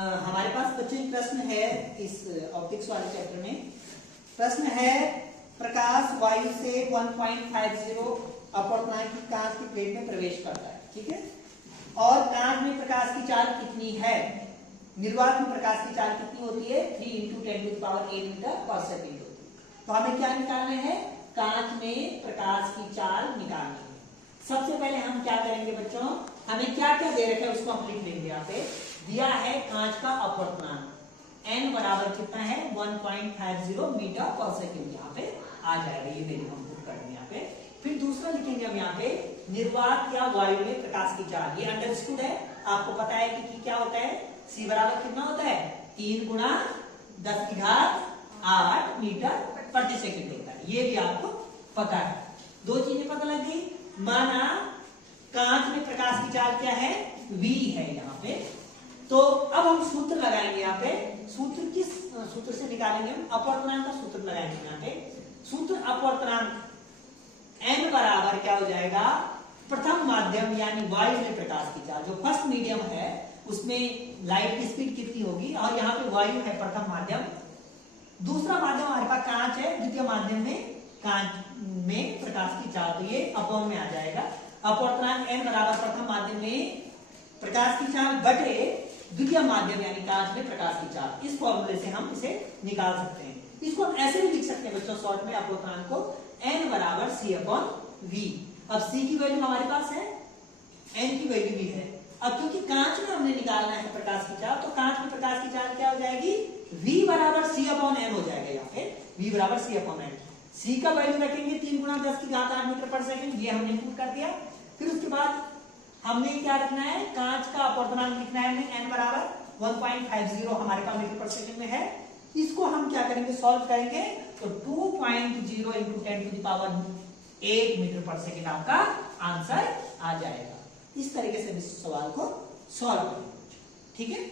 हमारे पास बच्चों एक प्रश्न है इस ऑप्टिक्स वाले चैप्टर में। प्रश्न है प्रकाश वायु से 1.50 अपवर्तनांक की कांच की प्लेट में प्रवेश करता है, ठीक है, और कांच में प्रकाश की चाल कितनी है? निर्वात में प्रकाश की चाल कितनी होती है? 3 × 10⁸ मीटर पर सेकेंड होती है। तो हमें क्या निकालना है? कांच में प्रकाश की चाल निकालनी है। सबसे पहले हम क्या करेंगे बच्चों, हमें क्या क्या दे रखा है उसको हम लिख देंगे। यहाँ पे दिया है कांच का अपवर्तनांक n बराबर कितना है? 1.50 मीटर पर सेकेंड। यहाँ पे आ जाएगा, ये वैल्यू हम पुट करेंगे यहाँ पे। फिर दूसरा लिखेंगे हम यहाँ पे निर्वात या वायु में प्रकाश की चाल। ये अंडरस्टूड है, आपको पता है कि क्या होता है? c बराबर कितना होता है? 3 × 10⁸ मीटर प्रति सेकेंड होता है। ये भी आपको पता है। दो चीजें पता लग गई। माना कांच में प्रकाश की चाल क्या है? v है यहाँ पे। तो अब हम सूत्र लगाएंगे यहाँ पे। सूत्र किस सूत्र से निकालेंगे? हम अपवर्तनांक का सूत्र लगाएंगे यहाँ पे। सूत्र अपवर्तनांक n बराबर क्या हो जाएगा? प्रथम माध्यम यानी वायु में प्रकाश की चाल, जो फर्स्ट मीडियम है उसमें लाइट की स्पीड कितनी होगी, और यहाँ पे वायु है प्रथम माध्यम। दूसरा माध्यम हमारे पास कांच है, द्वितीय माध्यम में कांच में प्रकाश की चाल, तो ये अपॉन में आ जाएगा। अपवर्तनांक n बराबर प्रथम माध्यम में प्रकाश की चाल बटे द्वितीय माध्यम यानी कांच में प्रकाश की चाल। इस फॉर्मूले से हम इसे निकाल सकते हैं। इसको हम ऐसे भी लिख सकते हैं बच्चों शॉर्ट में, अपवर्तनांक को n बराबर c/v। अब c की वैल्यू हमारे पास है, n की वैल्यू भी है। अब क्योंकि कांच में हमने निकालना है प्रकाश की चाल, तो कांच में प्रकाश की चाल क्या हो जाएगी? v बराबर c/n हो जाएगा। यहाँ पे v बराबर c/n। c का वैल्यू रखेंगे 3 × 10⁸ मीटर पर सेकेंड, ये हमने पुट कर दिया। फिर उसके बाद हमने क्या रखना है? कांच का अपवर्तनांक लिखना है हमें, n बराबर 1.50 हमारे पास मीटर पर सेकेंड में है। इसको हम क्या करेंगे? सॉल्व करेंगे तो 2.0 × 10⁸ मीटर पर सेकेंड आपका आंसर आ जाएगा। इस तरीके से इस सवाल को सॉल्व करेंगे, ठीक है।